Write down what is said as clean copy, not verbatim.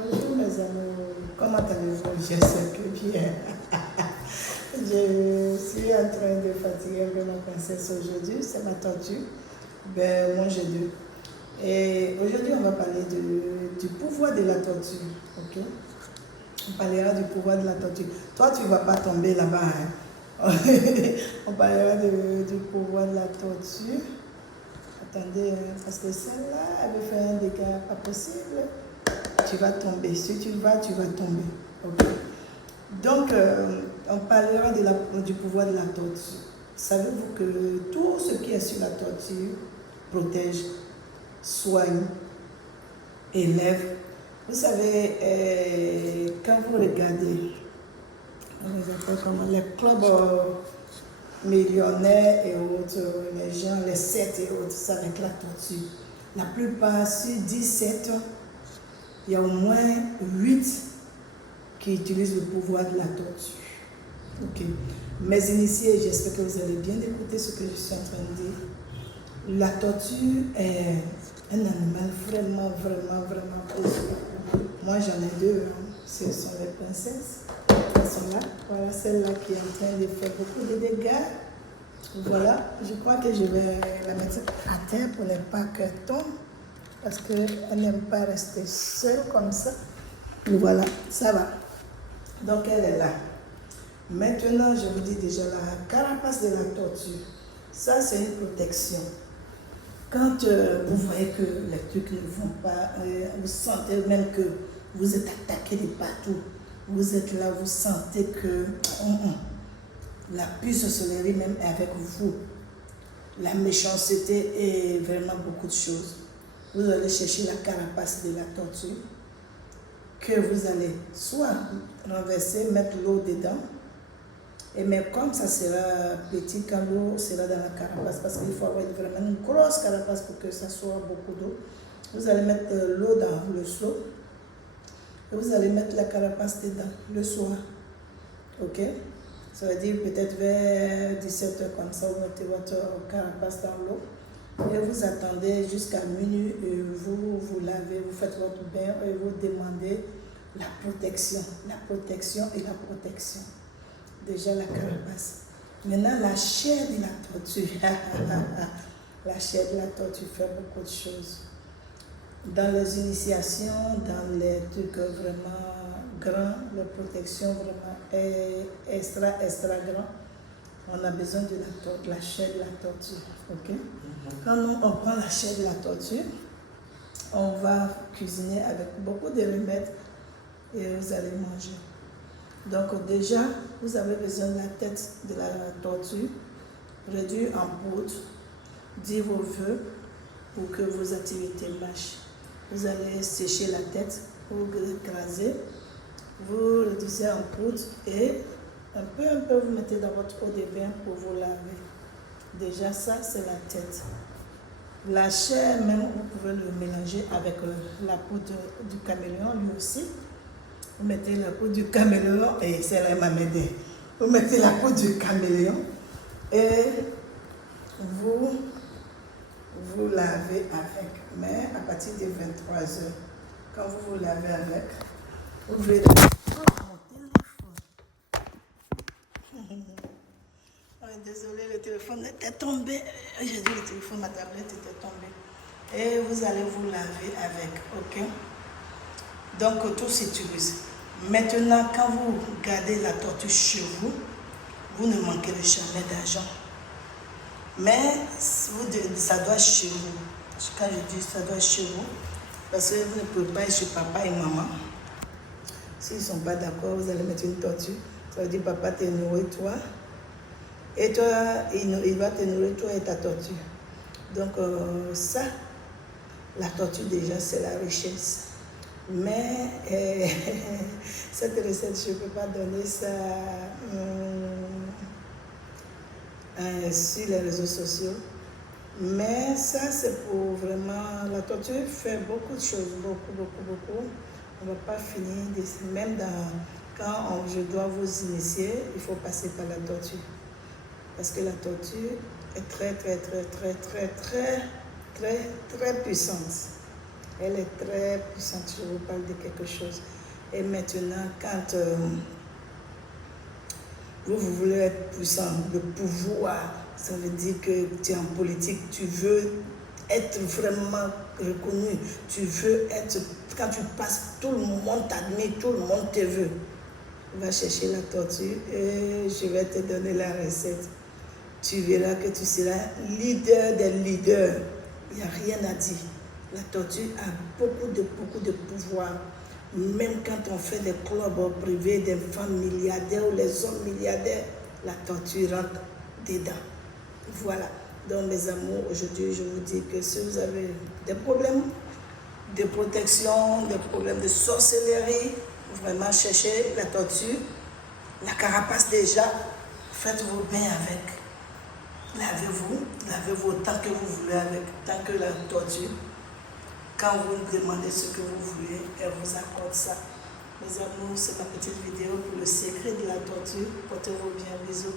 Bonjour mes amis, comment allez-vous? J'espère que bien. Je suis en train de fatiguer un peu ma princesse aujourd'hui, c'est ma tortue. Ben, moi j'ai deux. Et aujourd'hui on va parler du pouvoir de la tortue. Ok? On parlera du pouvoir de la tortue. Toi tu ne vas pas tomber là-bas. Hein? On parlera du pouvoir de la tortue. Attendez, parce que celle-là, elle veut faire un dégât pas possible. Tu vas tomber. Si tu vas tomber. Okay. Donc, on parlera du pouvoir de la tortue. Savez-vous que tout ce qui est sur la tortue protège, soigne, élève. Vous savez, quand vous regardez les clubs millionnaires et autres, les gens, les 7 et autres, c'est avec la tortue. La plupart, sur 17, il y a au moins 8 qui utilisent le pouvoir de la tortue. Ok. Mes initiés, j'espère que vous allez bien écouter ce que je suis en train de dire. La tortue est un animal vraiment précieux. Moi, j'en ai deux. Hein. Ce sont les princesses. Elles sont là. Voilà celle-là qui est en train de faire beaucoup de dégâts. Voilà. Je crois que je vais la mettre à terre pour ne pas qu'elle tombe. Parce qu'elle n'aime pas rester seule comme ça. Voilà, ça va. Donc elle est là. Maintenant, je vous dis déjà la carapace de la tortue. Ça, c'est une protection. Quand vous voyez que les trucs ne vont pas, vous sentez même que vous êtes attaqué de partout. Vous êtes là, vous sentez que la puce-solerie même est avec vous. La méchanceté et vraiment beaucoup de choses. Vous allez chercher la carapace de la tortue que vous allez soit renverser, mettre l'eau dedans, et mais comme ça sera petit, quand l'eau sera dans la carapace, parce qu'il faut avoir vraiment une grosse carapace pour que ça soit beaucoup d'eau, vous allez mettre l'eau dans le seau, et vous allez mettre la carapace dedans le soir. Ok? Ça veut dire peut-être vers 17h comme ça, vous mettez votre carapace dans l'eau. Et vous attendez jusqu'à minuit, et vous lavez, vous faites votre bain et vous demandez la protection et la protection. Déjà la carapace. Maintenant, la chair de la tortue. La chair de la tortue fait beaucoup de choses. Dans les initiations, dans les trucs vraiment grands, la protection vraiment est extra grand. On a besoin de la chair de la tortue. Okay? Quand on prend la chair de la tortue, on va cuisiner avec beaucoup de remèdes et vous allez manger. Donc déjà, vous avez besoin de la tête de la tortue, réduite en poudre, dire vos vœux pour que vos activités marchent. Vous allez sécher la tête, vous l'écrasez, vous réduisez en poudre et un peu, vous mettez dans votre eau de bain pour vous laver. Déjà, ça, c'est la tête. La chair, même, vous pouvez le mélanger avec la poudre du caméléon, lui aussi. Vous mettez la poudre du caméléon, et c'est là, m'a aidé. Vous mettez la poudre du caméléon et vous lavez avec. Mais à partir de 23h, quand vous lavez avec, ouvrez désolé, le téléphone était tombé. J'ai dit le téléphone, ma tablette était tombée. Et vous allez vous laver avec, ok? Donc, tout s'utilise. Maintenant, quand vous gardez la tortue chez vous, vous ne manquez jamais d'argent. Mais ça doit être chez vous. Quand je dis ça doit être chez vous, parce que vous ne pouvez pas être chez papa et maman. S'ils ne sont pas d'accord, vous allez mettre une tortue. Ça veut dire papa te nourrit toi. Et toi, il va te nourrir toi et ta tortue. Donc ça, la tortue déjà, c'est la richesse. Mais cette recette, je ne peux pas donner ça sur les réseaux sociaux. Mais ça, c'est pour vraiment... La tortue fait beaucoup de choses, beaucoup. On ne va pas finir. Même quand je dois vous initier, il faut passer par la tortue. Parce que la tortue est très puissante. Elle est très puissante, je vous parle de quelque chose. Et maintenant, quand vous voulez être puissant, le pouvoir, ça veut dire que tu es en politique, tu veux être vraiment reconnu, tu veux être, quand tu passes, tout le monde t'admire, tout le monde te veut. Va chercher la tortue et je vais te donner la recette. Tu verras que tu seras leader des leaders. Il n'y a rien à dire. La tortue a beaucoup de pouvoir. Même quand on fait des clubs privés des femmes milliardaires ou les hommes milliardaires, la tortue rentre dedans. Voilà. Donc mes amours, aujourd'hui je vous dis que si vous avez des problèmes de protection, des problèmes de sorcellerie, vraiment cherchez la tortue, la carapace déjà, faites vos bains avec. Lavez-vous autant que vous voulez avec, tant que la tortue. Quand vous demandez ce que vous voulez, elle vous accorde ça. Mes amours, c'est ma petite vidéo pour le secret de la tortue. Portez-vous bien, bisous.